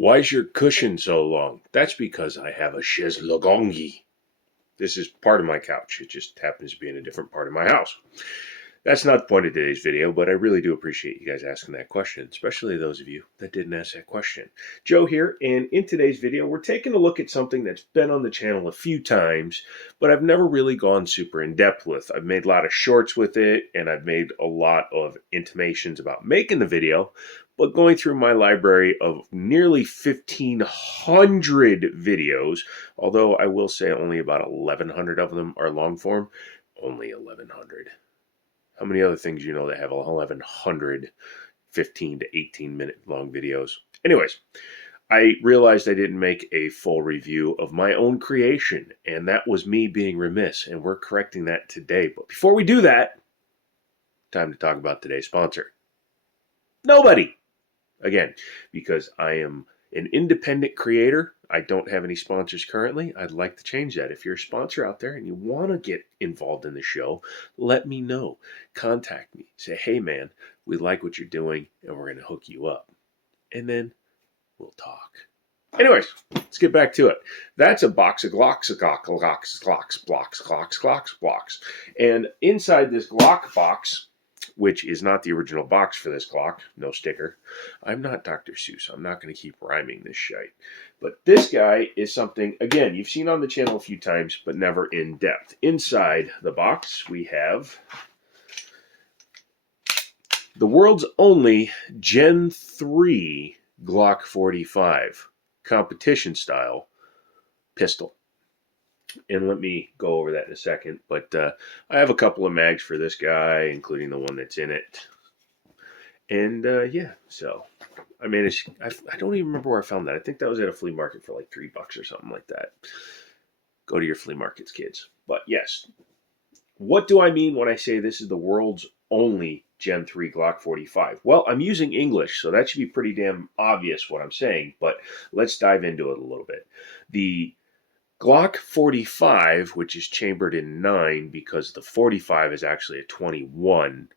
Why's your cushion so long? That's because I have a chaise longue. This is part of my couch. It just happens to be in a different part of my house. That's not the point of today's video, but I really do appreciate you guys asking that question, especially those of you that didn't ask that question. Joe here, and in today's video, we're taking a look at something that's been on the channel a few times, but I've never really gone super in-depth with. I've made a lot of shorts with it, and I've made a lot of intimations about making the video, but going through my library of nearly 1,500 videos, although I will say only about 1,100 of them are long form, only 1,100. How many other things you know that have 1,100 15 to 18 minute long videos? Anyways, I realized I didn't make a full review of my own creation, and that was me being remiss, and we're correcting that today. But before we do that, time to talk about today's sponsor. Nobody! Again, because I am an independent creator, I don't have any sponsors currently. I'd like to change that. If you're a sponsor out there and you want to get involved in the show, let me know. Contact me. Say, hey man, we like what you're doing and we're going to hook you up. And then we'll talk. Anyways, let's get back to it. That's a box of blocks. And inside this Glock box, which is not the original box for this Glock, no sticker. I'm not Dr. Seuss. I'm not going to keep rhyming this shite. But this guy is something, again, you've seen on the channel a few times, but never in depth. Inside the box, we have the world's only Gen 3 Glock 45 competition style pistol. And let me go over that in a second. But I have a couple of mags for this guy, including the one that's in it. And yeah, so I managed. I don't even remember where I found that. I think that was at a flea market for like $3 or something like that. Go to your flea markets, kids. But yes, what do I mean when I say this is the world's only Gen 3 Glock 45? Well, I'm using English, so that should be pretty damn obvious what I'm saying. But let's dive into it a little bit. The Glock 45, which is chambered in 9 because the 45 is actually a 21.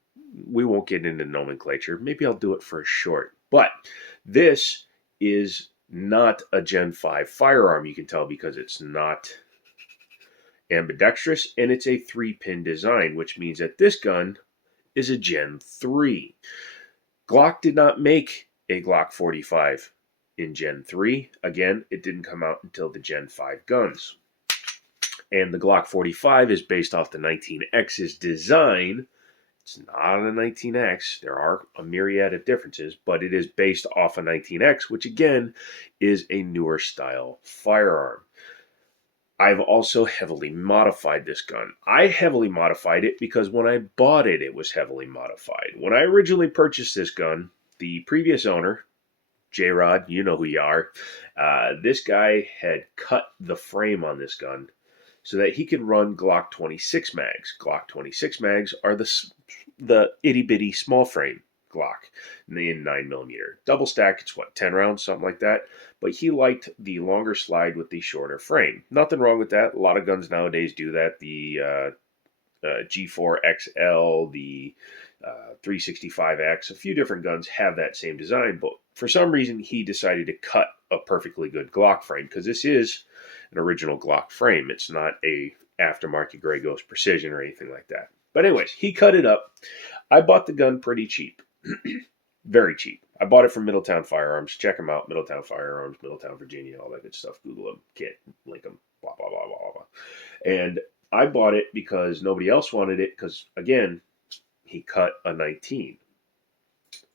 We won't get into nomenclature. Maybe I'll do it for a short. But this is not a Gen 5 firearm, you can tell, because it's not ambidextrous, and it's a 3-pin design, which means that this gun is a Gen 3. Glock did not make a Glock 45 in Gen 3. Again, it didn't come out until the Gen 5 guns. And the Glock 45 is based off the 19X's design. It's not a 19X. There are a myriad of differences, but it is based off a 19X, which again is a newer style firearm. I've also heavily modified this gun. I heavily modified it because when I bought it, it was heavily modified. When I originally purchased this gun, the previous owner, J-Rod, you know who you are. This guy had cut the frame on this gun so that he could run Glock 26 mags. Glock 26 mags are the itty-bitty small frame Glock in 9mm. Double stack, it's what, 10 rounds, something like that? But he liked the longer slide with the shorter frame. Nothing wrong with that. A lot of guns nowadays do that. The G4 XL, the 365X, a few different guns have that same design, but for some reason he decided to cut a perfectly good Glock frame, because this is an original Glock frame. It's not a aftermarket Grey Ghost Precision or anything like that. But anyways, he cut it up. I bought the gun pretty cheap. Very cheap. I bought it from Middletown Firearms. Check them out, Middletown Firearms, Middletown, Virginia, all that good stuff. Google them, Kit, link them, blah, blah, blah, blah, blah. And I bought it because nobody else wanted it, because, again, he cut a 19.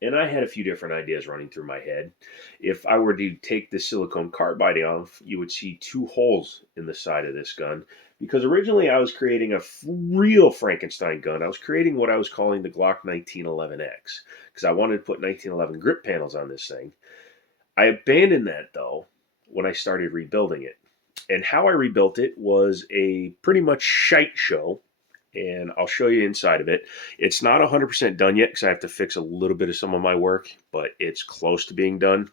And I had a few different ideas running through my head. If I were to take the silicone carbide off, you would see 2 holes in the side of this gun. Because originally I was creating a real Frankenstein gun. I was creating what I was calling the Glock 1911X. Because I wanted to put 1911 grip panels on this thing. I abandoned that, though, when I started rebuilding it. And how I rebuilt it was a pretty much shite show. And I'll show you inside of it. It's not 100% done yet because I have to fix a little bit of some of my work, but it's close to being done.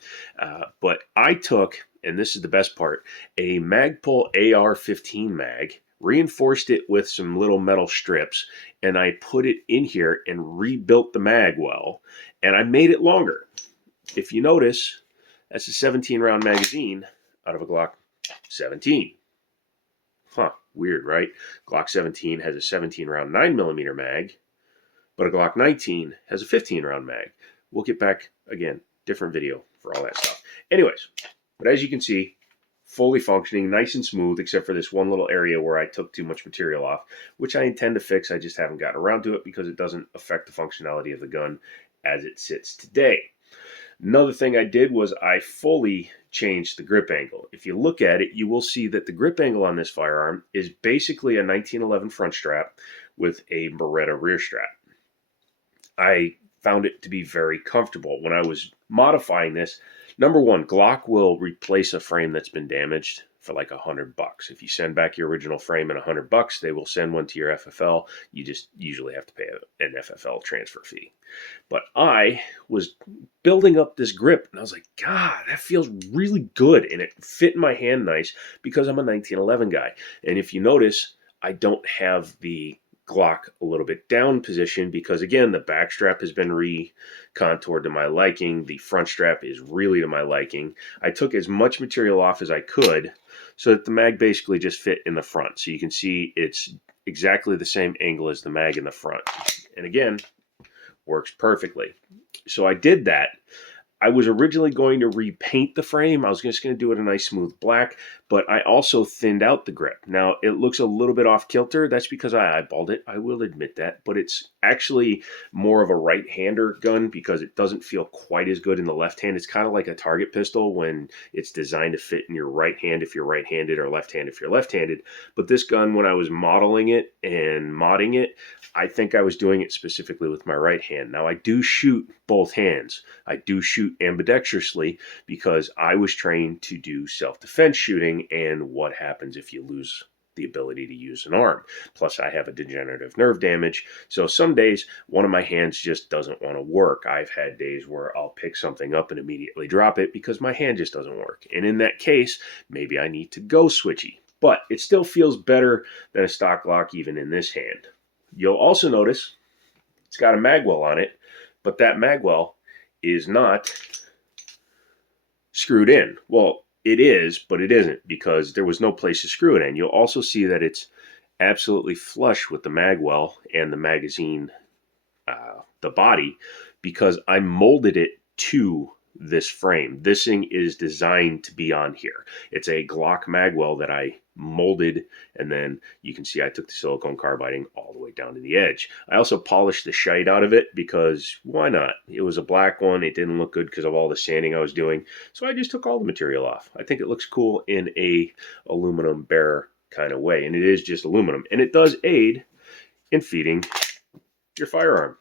But I took, and this is the best part, a Magpul AR-15 mag, reinforced it with some little metal strips, and I put it in here and rebuilt the mag well, and I made it longer. If you notice, That's a 17 round magazine out of a Glock 17. Huh, weird, right? Glock 17 has a 17 round 9mm mag, but a Glock 19 has a 15 round mag. We'll get back, again, different video for all that stuff. Anyways, but as you can see, fully functioning, nice and smooth, except for this one little area where I took too much material off, which I intend to fix. I just haven't gotten around to it because it doesn't affect the functionality of the gun as it sits today. Another thing I did was I fully changed the grip angle. If you look at it, you will see that the grip angle on this firearm is basically a 1911 front strap with a Beretta rear strap. I found it to be very comfortable. When I was modifying this, number one, Glock will replace a frame that's been damaged for like $100. If you send back your original frame and $100, they will send one to your FFL. You just usually have to pay an FFL transfer fee. But I was building up this grip, and I was like, God, that feels really good, and it fit in my hand nice because I'm a 1911 guy. And if you notice, I don't have the Glock a little bit down position because, again, the back strap has been recontoured to my liking. The front strap is really to my liking. I took as much material off as I could so that the mag basically just fit in the front. So you can see it's exactly the same angle as the mag in the front. And again, works perfectly. So I did that. I was originally going to repaint the frame. I was just going to do it a nice smooth black, but I also thinned out the grip. Now, it looks a little bit off kilter. That's because I eyeballed it. I will admit that, but it's actually more of a right-hander gun because it doesn't feel quite as good in the left hand. It's kind of like a target pistol when it's designed to fit in your right hand if you're right-handed or left hand if you're left-handed. But this gun, when I was modeling it and modding it, I think I was doing it specifically with my right hand. Now, I do shoot both hands. I do shoot ambidextrously because I was trained to do self-defense shooting and what happens if you lose the ability to use an arm. Plus, I have a degenerative nerve damage. So some days, one of my hands just doesn't want to work. I've had days where I'll pick something up and immediately drop it because my hand just doesn't work. And in that case, maybe I need to go switchy. But it still feels better than a stock Glock even in this hand. You'll also notice it's got a magwell on it, but that magwell is not screwed in. Well, it is, but it isn't because there was no place to screw it in. You'll also see that it's absolutely flush with the magwell and the magazine, the body, because I molded it to this frame. This thing is designed to be on here. It's a Glock magwell that I molded, and then you can see I took the silicone carbiding all the way down to the edge. I also polished the shite out of it because why not? It was a black one. It didn't look good because of all the sanding I was doing, so I just took all the material off. I think it looks cool in a aluminum bare kind of way, and it is just aluminum, and it does aid in feeding your firearm.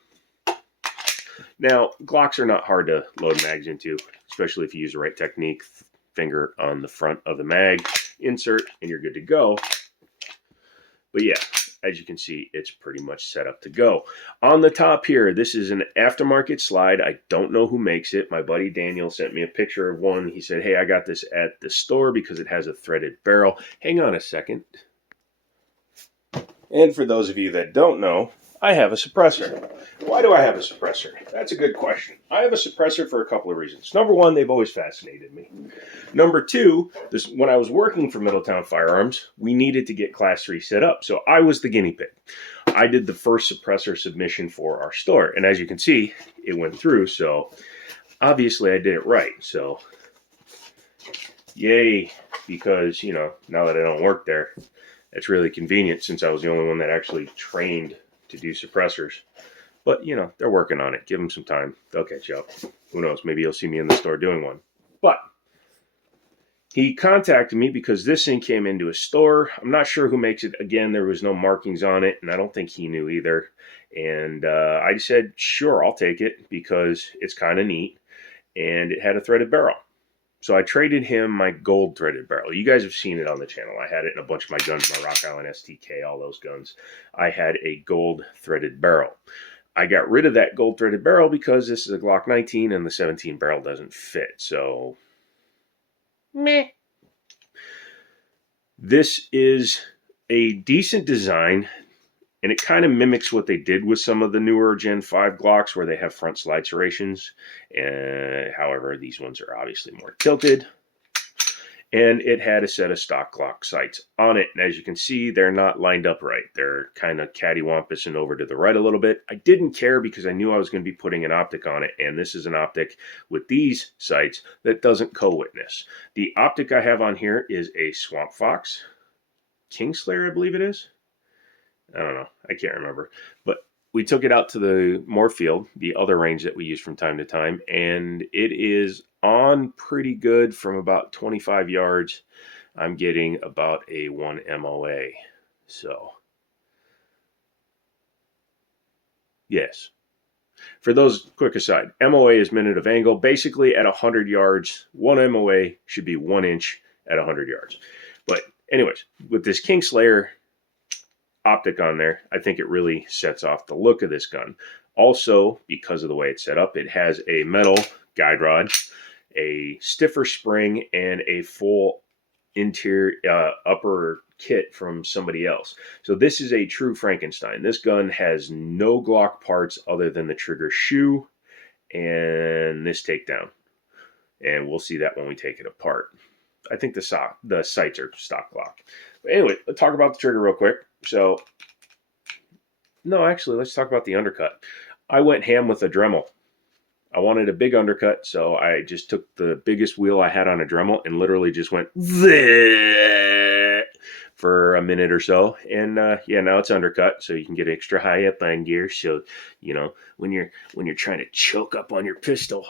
Now, Glocks are not hard to load mags into, especially if you use the right technique. Finger on the front of the mag, insert, and you're good to go. But yeah, as you can see, it's pretty much set up to go. On the top here, this is an aftermarket slide. I don't know who makes it. My buddy Daniel sent me a picture of one. He said, hey, I got this at the store because it has a threaded barrel. Hang on a second. And for those of you that don't know, I have a suppressor. Why do I have a suppressor? That's a good question. I have a suppressor for a couple of reasons. Number one, they've always fascinated me. Number two, when I was working for Middletown Firearms, we needed to get Class 3 set up. So I was the guinea pig. I did the first suppressor submission for our store. And as you can see, it went through. So obviously I did it right. So yay, because, you know, now that I don't work there, it's really convenient since I was the only one that actually trained to do suppressors. But, you know, they're working on it. Give them some time. They'll catch up. Who knows? Maybe you'll see me in the store doing one. But he contacted me because this thing came into a store. I'm not sure who makes it. Again, there was no markings on it, and I don't think he knew either. And I said, sure, I'll take it because it's kind of neat. And it had a threaded barrel. So I traded him my gold threaded barrel. You guys have seen it on the channel. I had it in a bunch of my guns, my Rock Island STK, all those guns. I had a gold threaded barrel. I got rid of that gold threaded barrel because this is a Glock 19 and the 17 barrel doesn't fit. So, meh. This is a decent design And it kind of mimics what they did with some of the newer Gen 5 Glocks where they have front slide serrations. However, these ones are obviously more tilted. And it had a set of stock Glock sights on it. And as you can see, they're not lined up right. They're kind of cattywampusing over to the right a little bit. I didn't care because I knew I was going to be putting an optic on it. And this is an optic with these sights that doesn't co-witness. The optic I have on here is a Swamp Fox Kingslayer, I believe it is. I don't know. I can't remember. But we took it out to the Moorfield, the other range that we use from time to time, and it is on pretty good from about 25 yards. I'm getting about a 1 MOA. So, yes. For those, quick aside, MOA is minute of angle. Basically, at 100 yards, 1 MOA should be 1 inch at 100 yards. But anyways, with this Kingslayer optic on there, I think it really sets off the look of this gun. Also, because of the way it's set up, it has a metal guide rod, a stiffer spring, and a full interior upper kit from somebody else. So this is a true Frankenstein. This gun has no Glock parts other than the trigger shoe and this takedown. And we'll see that when we take it apart. I think the sights are stock Glock. But anyway, let's talk about the trigger real quick. So, no, actually, let's talk about the undercut. I went ham with a Dremel. I wanted a big undercut, so I just took the biggest wheel I had on a Dremel and literally just went for a minute or so. And yeah, now it's undercut, so you can get extra high up on gear. So, you know, when you're trying to choke up on your pistol,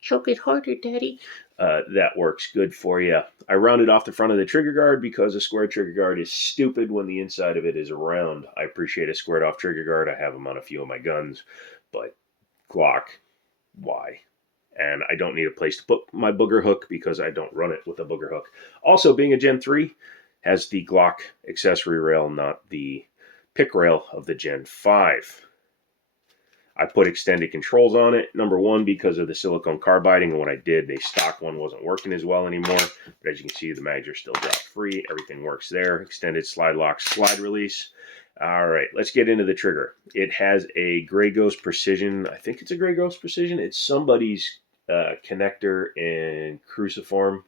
choke it harder, Daddy. That works good for you. I rounded off the front of the trigger guard because a square trigger guard is stupid when the inside of it is round. I appreciate a squared off trigger guard. I have them on a few of my guns, but Glock, why? And I don't need a place to put my booger hook because I don't run it with a booger hook. Also, being a Gen 3, has the Glock accessory rail, not the pick rail of the Gen 5. I put extended controls on it, number one, because of the silicone carbiding, and when I did, the stock one wasn't working as well anymore. But as you can see, the mags are still drop free. Everything works there. Extended slide lock, slide release. All right, let's get into the trigger. It has a Grey Ghost Precision. I think it's a Grey Ghost Precision. It's somebody's connector and cruciform,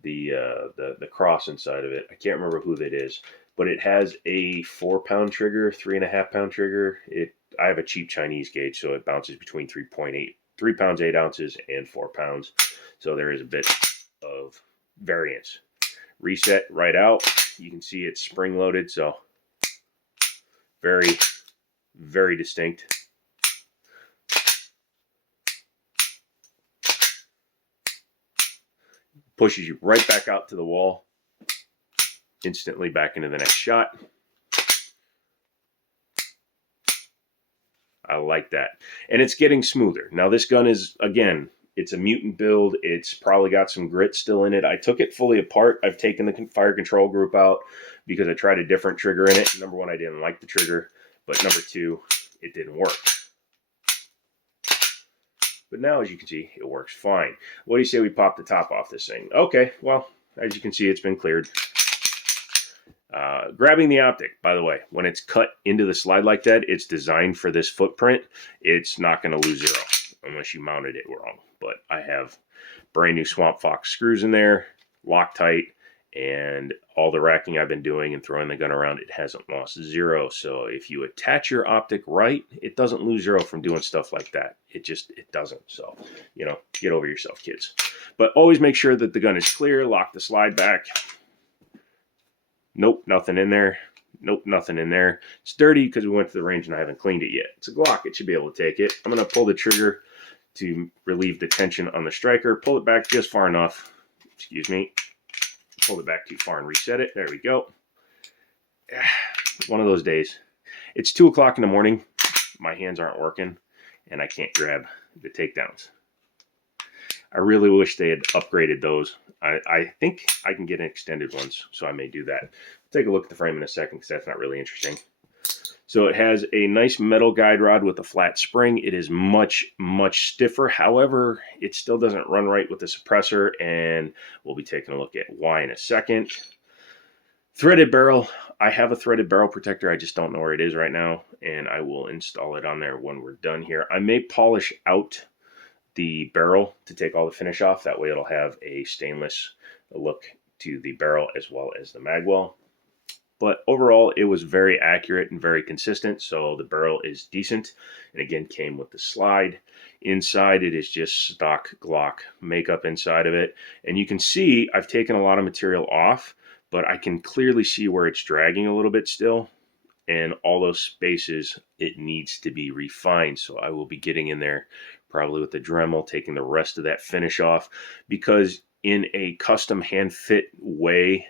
the cross inside of it. I can't remember who that is, but it has a 4-pound trigger, 3.5-pound trigger. I have a cheap Chinese gauge, so it bounces between 3 pounds 8 ounces and 4 pounds. So there is a bit of variance. Reset right out. You can see it's spring loaded, so very, very distinct. Pushes you right back out to the wall, instantly back into the next shot. I like that. And it's getting smoother. Now this gun is, again, it's a mutant build. It's probably got some grit still in it. I took it fully apart. I've taken the fire control group out because I tried a different trigger in it. Number one, I didn't like the trigger. But number two, it didn't work. But now, as you can see, it works fine. What do you say we pop the top off this thing? Okay, well, as you can see, it's been cleared. Grabbing the optic, by the way, when it's cut into the slide like that, it's designed for this footprint. It's not going to lose zero unless you mounted it wrong. But I have brand new Swamp Fox screws in there, Loctite, and all the racking I've been doing and throwing the gun around, it hasn't lost zero. So if you attach your optic right, it doesn't lose zero from doing stuff like that. It doesn't. So, you know, get over yourself, kids. But always make sure that the gun is clear. Lock the slide back. Nope, nothing in there. Nope, nothing in there. It's dirty because we went to the range and I haven't cleaned it yet. It's a Glock. It should be able to take it. I'm going to pull the trigger to relieve the tension on the striker. Pull it back just far enough. Excuse me. Pull it back too far and reset it. There we go. One of those days. It's 2 o'clock in the morning. My hands aren't working and I can't grab the takedowns. I really wish they had upgraded those. I think I can get an extended ones, so I may do that. Take a look at the frame in a second because that's not really interesting. So it has a nice metal guide rod with a flat spring. It is much, much stiffer. However, it still doesn't run right with the suppressor, and we'll be taking a look at why in a second. Threaded barrel. I have a threaded barrel protector. I just don't know where it is right now, and I will install it on there when we're done here. I may polish out the barrel to take all the finish off. That way it'll have a stainless look to the barrel as well as the magwell. But overall, it was very accurate and very consistent, so the barrel is decent. And again, came with the slide. Inside, it is just stock Glock makeup inside of it. And you can see I've taken a lot of material off, but I can clearly see where it's dragging a little bit still. And all those spaces, it needs to be refined. So I will be getting in there probably with the Dremel, taking the rest of that finish off, because in a custom hand fit way,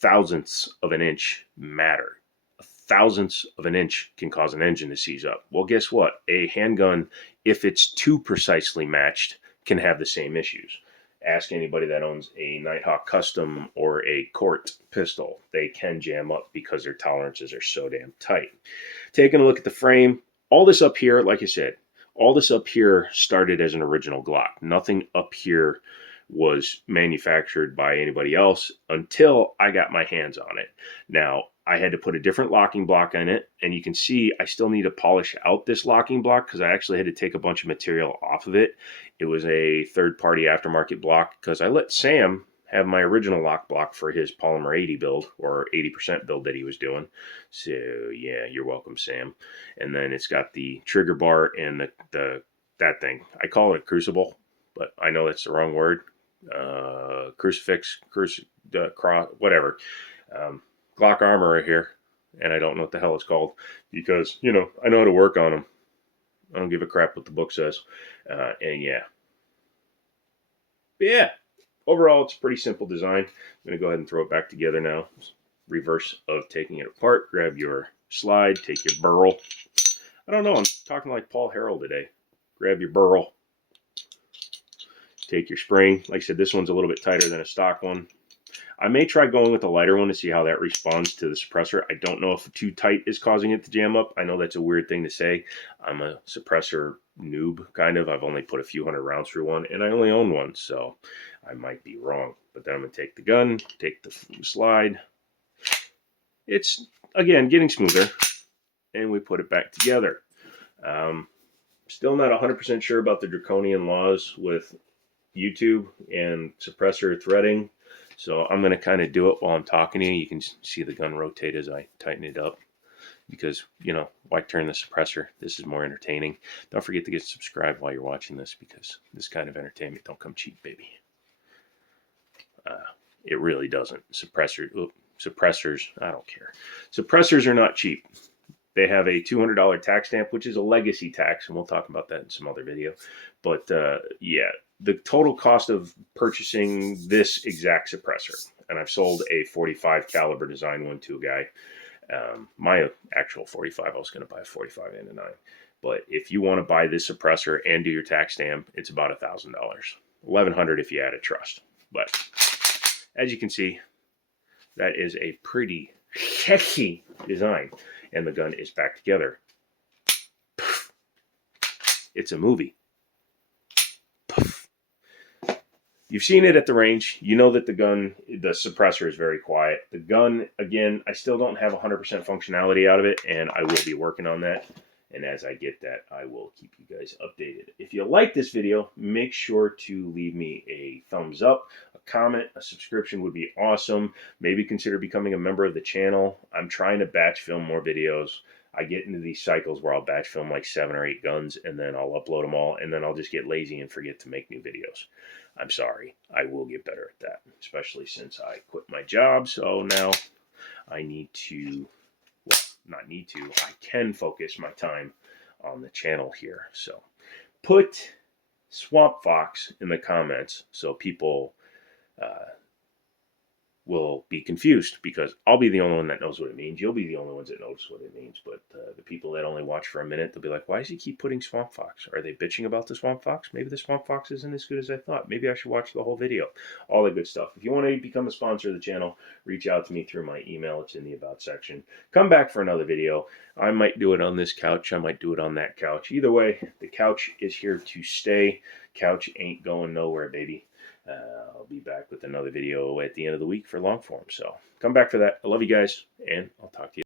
thousandths of an inch matter. A thousandths of an inch can cause an engine to seize up. Well, guess what? A handgun, if it's too precisely matched, can have the same issues. Ask anybody that owns a Nighthawk Custom or a Court pistol. They can jam up because their tolerances are so damn tight. Taking a look at the frame, all this up here, like I said, all this up here started as an original Glock. Nothing up here was manufactured by anybody else until I got my hands on it. Now, I had to put a different locking block in it, and you can see I still need to polish out this locking block because I actually had to take a bunch of material off of it. It was a third-party aftermarket block because I let Sam have my original lock block for his Polymer 80 build, or 80% build that he was doing. So yeah, you're welcome, Sam. And then it's got the trigger bar and that thing. I call it a crucible, but I know that's the wrong word. Crucifix, cross, whatever. Glock armor right here, and I don't know what the hell it's called because, you know, I know how to work on them. I don't give a crap what the book says. And yeah. But yeah, overall, it's a pretty simple design. I'm going to go ahead and throw it back together now. Reverse of taking it apart. Grab your slide, take your burl. I don't know, I'm talking like Paul Harrell today. Grab your burl. Take your spring. Like I said, this one's a little bit tighter than a stock one. I may try going with a lighter one to see how that responds to the suppressor. I don't know if too tight is causing it to jam up. I know that's a weird thing to say. I'm a suppressor noob, kind of. I've only put a few hundred rounds through one, and I only own one, so I might be wrong. But then I'm going to take the gun, take the slide. It's, again, getting smoother, and we put it back together. Still not 100% sure about the draconian laws with YouTube and suppressor threading. So I'm going to kind of do it while I'm talking to you. You can see the gun rotate as I tighten it up because, you know, why turn the suppressor? This is more entertaining. Don't forget to get subscribed while you're watching this because this kind of entertainment don't come cheap, baby. It really doesn't. Suppressors, I don't care. Suppressors are not cheap. They have a $200 tax stamp, which is a legacy tax, and we'll talk about that in some other video. But yeah, the total cost of purchasing this exact suppressor, and I've sold a 45 caliber design one to a guy. My actual 45, I was going to buy a 45 and a 9. But if you want to buy this suppressor and do your tax stamp, it's about $1,000. $1,100 if you add a trust. But as you can see, that is a pretty sexy design. And the gun is back together. It's a movie. You've seen it at the range. You know that the suppressor is very quiet. The gun, again, I still don't have 100% functionality out of it, and I will be working on that. And as I get that, I will keep you guys updated. If you like this video, make sure to leave me a thumbs up, a comment, a subscription would be awesome. Maybe consider becoming a member of the channel. I'm trying to batch film more videos. I get into these cycles where I'll batch film like 7 or 8 guns, and then I'll upload them all, and then I'll just get lazy and forget to make new videos. I'm sorry. I will get better at that, especially since I quit my job. So now I need to, well, not need to, I can focus my time on the channel here. So put Swamp Fox in the comments so people will be confused, because I'll be the only one that knows what it means. You'll be the only ones that knows what it means. But the people that only watch for a minute, they'll be like, why does he keep putting Swamp Fox? Are they bitching about the Swamp Fox? Maybe the Swamp Fox isn't as good as I thought. Maybe I should watch the whole video. All that good stuff. If you want to become a sponsor of the channel, reach out to me through my email. It's in the About section. Come back for another video. I might do it on this couch. I might do it on that couch. Either way, the couch is here to stay. Couch ain't going nowhere, baby. I'll be back with another video at the end of the week for long form. So come back for that. I love you guys, and I'll talk to you.